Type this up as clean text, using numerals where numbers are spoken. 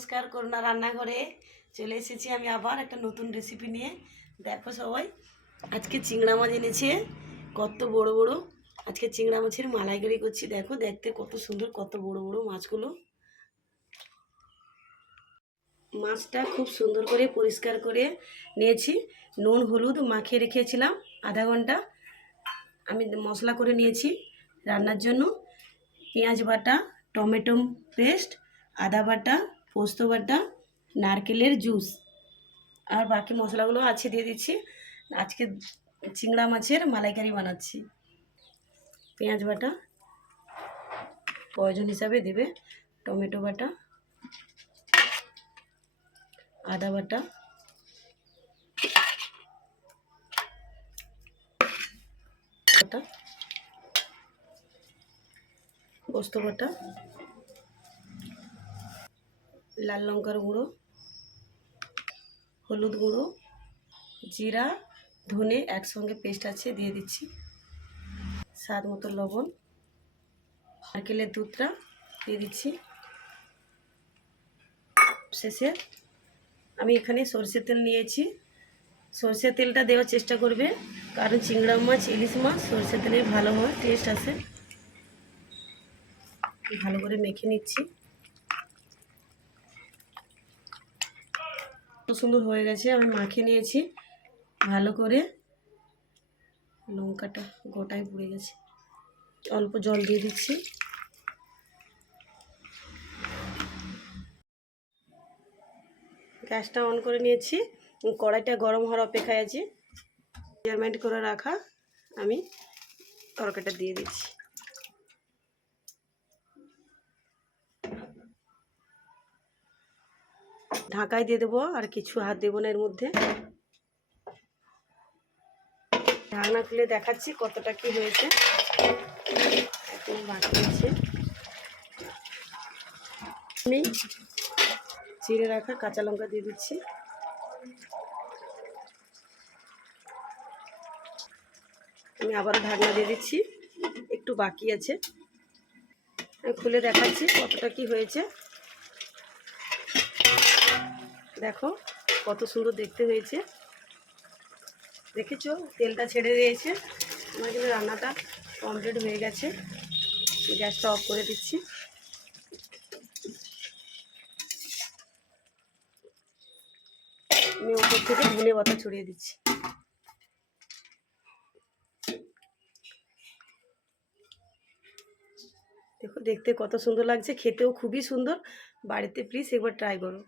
নমস্কার, করুণা রান্নাঘরে চলে এসেছি আমি আবার একটা নতুন রেসিপি নিয়ে। দেখো সবাই, আজকে চিংড়া মাছ এনেছে, কত বড় বড়। আজকে চিংড়া মাছের মালাইকারি করছি। দেখো দেখতে কত সুন্দর, কত বড় বড় মাছগুলো। মাছটা খুব সুন্দর করে পরিষ্কার করে নিয়েছি, নুন হলুদ মাখিয়ে রেখেছিলাম আধা ঘন্টা। আমি মশলা করে নিয়েছি রান্নার জন্য: পেঁয়াজ বাটা, টমেটো পেস্ট, আদা বাটা, পোস্ত বাটা, নারকেলের জুস, আর বাকি মশলাগুলো আছে দিয়ে দিচ্ছি। আজকে চিংড়া মাছের মালাইকারি বানাচ্ছি। পেঁয়াজ বাটা প্রয়োজন হিসাবে দেবে, টমেটো বাটা, আদা বাটা, পোস্ত বাটা, লাল লঙ্কার গুঁড়ো, হলুদ গুঁড়ো, জিরা ধনে একসঙ্গে পেস্ট আছে দিয়ে দিচ্ছি, স্বাদ মতো লবণ, নারকেলের দুধটা দিয়ে দিচ্ছি। শেষে আমি এখানে সরষের তেল নিয়েছি। সরষের তেলটা দেওয়ার চেষ্টা করবে, কারণ চিংড়া মাছ, ইলিশ মাছ সরষের তেলে ভালো হয়, টেস্ট আসে। ভালো করে মেখে নিচ্ছি। খুব সুন্দর হয়ে গেছে, আমি মাখিয়ে নিয়েছি ভালো করে। লঙ্কাটা গোটায় পুড়ে গেছে, অল্প জল দিয়ে দিচ্ছি। গ্যাসটা অন করে নিয়েছি, কড়াইটা গরম হওয়ার অপেক্ষায় আছি। মেজারমেন্ট করে রাখা আমি তরকারিটা দিয়ে দিচ্ছি। ঢাকায় দিয়ে দেবো, আর কিছু হাত দেবো না এর মধ্যে। ঢাকনা খুলে দেখাচ্ছি কতটা কি হয়েছে। এখন বাকি আছে, আমি চিড়ে রাখা কাঁচা লঙ্কা দিয়ে দিচ্ছি। আমি আবারও ঢাকনা দিয়ে দিচ্ছি, একটু বাকি আছে। আমি খুলে দেখাচ্ছি কতটা কি হয়েছে। দেখো কত সুন্দর দেখতে হয়েছে, দেখেছো? তেলটা ছেড়ে দিয়েছে। আমার কিন্তু রান্নাটা কমপ্লিট হয়ে গেছে। গ্যাসটা অফ করে দিচ্ছি। আমি ওপর থেকে ধনে পাতা ছড়িয়ে দিচ্ছি। দেখো দেখতে কত সুন্দর লাগছে, খেতেও খুবই সুন্দর। বাড়িতে প্লিজ একবার ট্রাই করো।